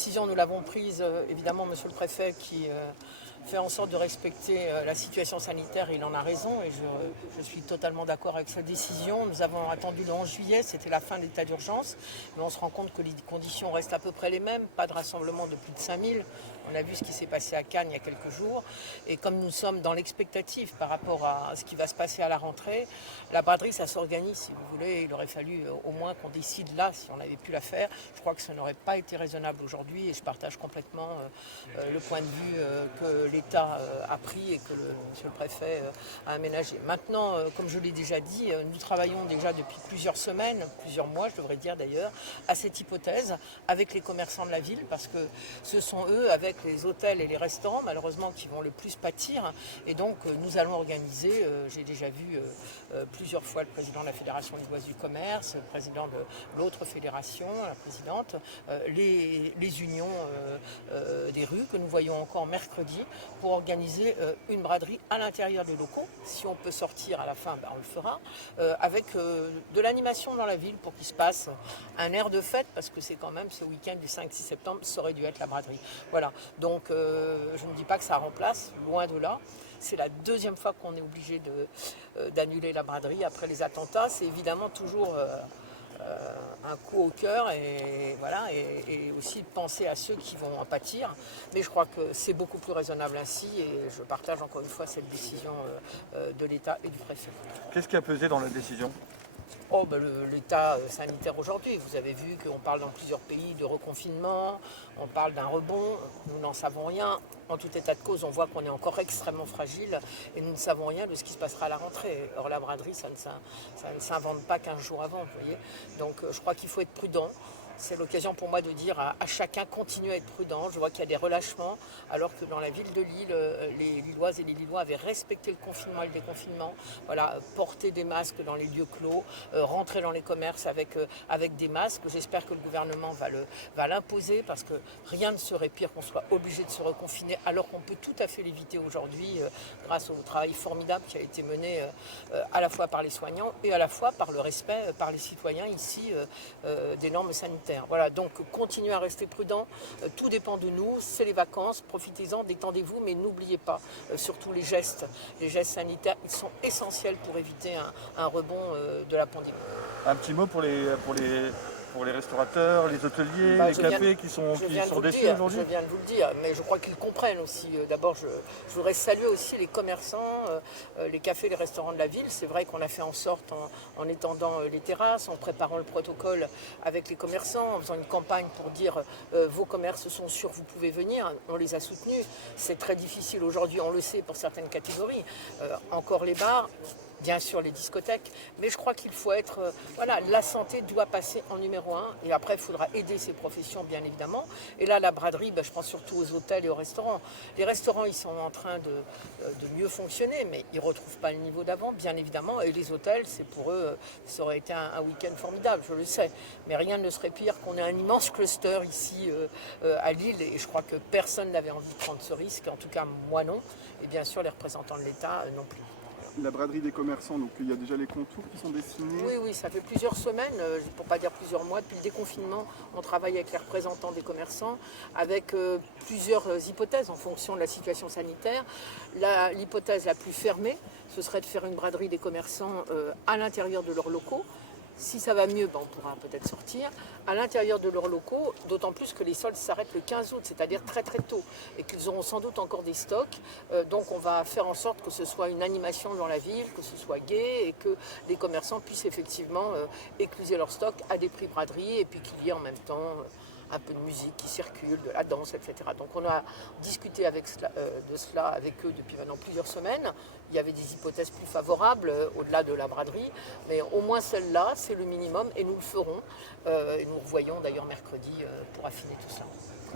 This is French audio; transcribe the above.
Décision, nous l'avons prise, évidemment, monsieur le préfet qui fait en sorte de respecter la situation sanitaire, il en a raison et je suis totalement d'accord avec cette décision. Nous avons attendu le 11 juillet, c'était la fin de l'état d'urgence, mais on se rend compte que les conditions restent à peu près les mêmes, pas de rassemblement de plus de 5000. On a vu ce qui s'est passé à Cannes il y a quelques jours et comme nous sommes dans l'expectative par rapport à ce qui va se passer à la rentrée, la braderie, ça s'organise si vous voulez. Il aurait fallu au moins qu'on décide là si on avait pu la faire. Je crois que ça n'aurait pas été raisonnable aujourd'hui et je partage complètement le point de vue que l'État a pris et que monsieur le préfet a aménagé. Maintenant, comme je l'ai déjà dit, nous travaillons déjà depuis plusieurs semaines, plusieurs mois je devrais dire d'ailleurs, à cette hypothèse avec les commerçants de la ville parce que ce sont eux, avec les hôtels et les restaurants malheureusement, qui vont le plus pâtir et donc nous allons organiser, j'ai déjà vu plusieurs fois le président de la Fédération lilloise du commerce, le président de l'autre fédération, la présidente, les unions des rues que nous voyons encore mercredi pour organiser une braderie à l'intérieur des locaux. Si on peut sortir à la fin, on le fera, avec de l'animation dans la ville pour qu'il se passe un air de fête parce que c'est quand même ce week-end du 5-6 septembre, ça aurait dû être la braderie. Voilà, donc je ne dis pas que ça remplace, loin de là. C'est la deuxième fois qu'on est obligé d'annuler la braderie après les attentats. C'est évidemment toujours un coup au cœur et, voilà, et aussi de penser à ceux qui vont en pâtir. Mais je crois que c'est beaucoup plus raisonnable ainsi et je partage encore une fois cette décision de l'État et du préfet. Qu'est-ce qui a pesé dans la décision ? L'état sanitaire aujourd'hui, vous avez vu qu'on parle dans plusieurs pays de reconfinement, on parle d'un rebond, nous n'en savons rien. En tout état de cause, on voit qu'on est encore extrêmement fragile et nous ne savons rien de ce qui se passera à la rentrée. Or la braderie, ça ne s'invente pas 15 jours avant, vous voyez. Donc je crois qu'il faut être prudent. C'est l'occasion pour moi de dire à chacun continue à être prudent. Je vois qu'il y a des relâchements, alors que dans la ville de Lille, les Lilloises et les Lillois avaient respecté le confinement et le déconfinement. Voilà, porter des masques dans les lieux clos, rentrer dans les commerces avec des masques. J'espère que le gouvernement va l'imposer parce que rien ne serait pire qu'on soit obligé de se reconfiner, alors qu'on peut tout à fait l'éviter aujourd'hui grâce au travail formidable qui a été mené à la fois par les soignants et à la fois par le respect par les citoyens ici des normes sanitaires. Voilà, donc continuez à rester prudent, tout dépend de nous, c'est les vacances, profitez-en, détendez-vous, mais n'oubliez pas surtout les gestes sanitaires, ils sont essentiels pour éviter un rebond de la pandémie. Un petit mot pour les restaurateurs, les hôteliers, les cafés qui sont déçus aujourd'hui. Je viens de vous le dire, mais je crois qu'ils comprennent aussi. D'abord, je voudrais saluer aussi les commerçants, les cafés, les restaurants de la ville. C'est vrai qu'on a fait en sorte, en étendant les terrasses, en préparant le protocole avec les commerçants, en faisant une campagne pour dire vos commerces sont sûrs, vous pouvez venir. On les a soutenus. C'est très difficile aujourd'hui, on le sait, pour certaines catégories. Encore les bars. Bien sûr les discothèques, mais je crois qu'il faut être... voilà, la santé doit passer en numéro 1 et après il faudra aider ces professions bien évidemment. Et là la braderie, je pense surtout aux hôtels et aux restaurants. Les restaurants ils sont en train de mieux fonctionner, mais ils ne retrouvent pas le niveau d'avant bien évidemment. Et les hôtels, c'est pour eux, ça aurait été un week-end formidable, je le sais. Mais rien ne serait pire qu'on ait un immense cluster ici à Lille et je crois que personne n'avait envie de prendre ce risque, en tout cas moi non. Et bien sûr les représentants de l'État non plus. La braderie des commerçants, donc il y a déjà les contours qui sont dessinés. Oui, ça fait plusieurs semaines, pour ne pas dire plusieurs mois, depuis le déconfinement, on travaille avec les représentants des commerçants, avec plusieurs hypothèses en fonction de la situation sanitaire. L'hypothèse la plus fermée, ce serait de faire une braderie des commerçants à l'intérieur de leurs locaux. Si ça va mieux, on pourra peut-être sortir à l'intérieur de leurs locaux, d'autant plus que les soldes s'arrêtent le 15 août, c'est-à-dire très très tôt, et qu'ils auront sans doute encore des stocks. Donc on va faire en sorte que ce soit une animation dans la ville, que ce soit gai, et que les commerçants puissent effectivement écluser leurs stocks à des prix braderie, et puis qu'il y ait en même temps un peu de musique qui circule, de la danse, etc. Donc on a discuté de cela avec eux depuis maintenant plusieurs semaines. Il y avait des hypothèses plus favorables au-delà de la braderie, mais au moins celle-là, c'est le minimum et nous le ferons. Et nous revoyons d'ailleurs mercredi pour affiner tout ça.